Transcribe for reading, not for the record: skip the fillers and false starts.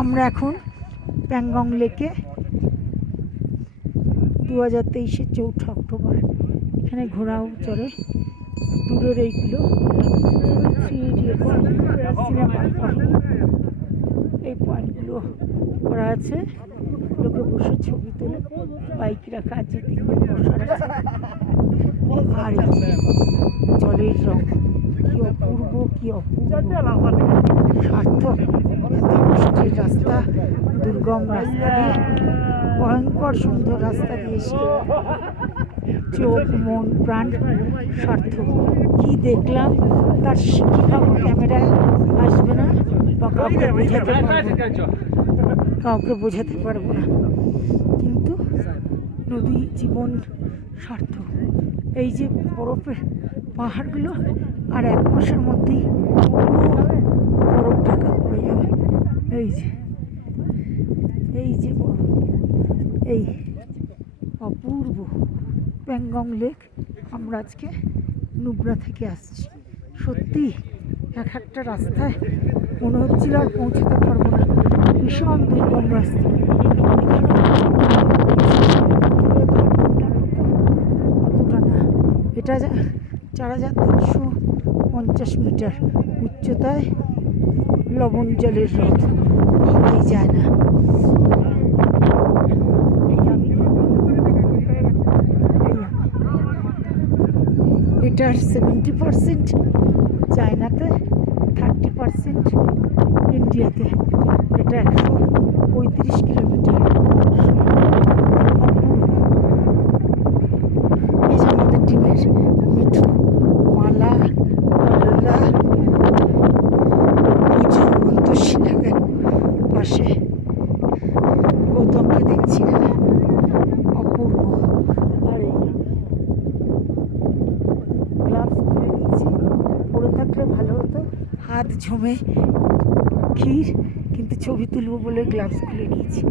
আমরা এখন প্যাংগং লেকে 2023-এর 4 অক্টোবর। এখানে ঘোড়াও চড়ে। দূরের এইগুলো সিনেমার এই পয়েন্টগুলো করা আছে, লোকে বসে ছবি তোলে, বাইক রাখা আছে, 3জন বসার আছে। আর জলের রং কি অপূর্ব, কি অপূর্ব, সার্থক। এত কষ্টের রাস্তা, দুর্গম রাস্তা দিয়ে, ভয়ঙ্কর সুন্দর রাস্তা দিয়ে এসে চোখ, মন, প্রাণ সার্থক। কি দেখলাম তার কীভাবে ক্যামেরায় আসবে না বা কাউকে বোঝাতে পারবো না, কিন্তু নদী জীবন সার্থক। এই যে বরফের পাহাড়গুলো আর 1 মাসের মধ্যেই বরফ ঢাকা পড়ে যাবে। এই যে বরফ, এই অপূর্ব প্যাংগং লেক। আমরা আজকে নুব্রা থেকে আসছি। সত্যি এক একটা রাস্তায় মনে হচ্ছিল আর পৌঁছাতে পারবো না, ভীষণ দুর্গম রাস্তা। অতটা না, এটা 4350 মিটার উচ্চতায় লবণ জলের হ্রদ, ভাবাই যায় না। এটার 70% চায়নাতে, 30% ইন্ডিয়াতে। এটা 135 কিলোমিটার। এই যে আমাদের টিমের মিঠু, মালা, কললা, পুজো, অন্তশীলাদের পাশে গৌতমকে দেখছি না, অপূর্ব। আর এই গ্লাভস খুলে নিয়েছি, পরে থাকলে ভালো হতো, হাত ঝমে ক্ষীর, কিন্তু ছবি তুলবো বলে গ্লাভস খুলে নিয়েছি।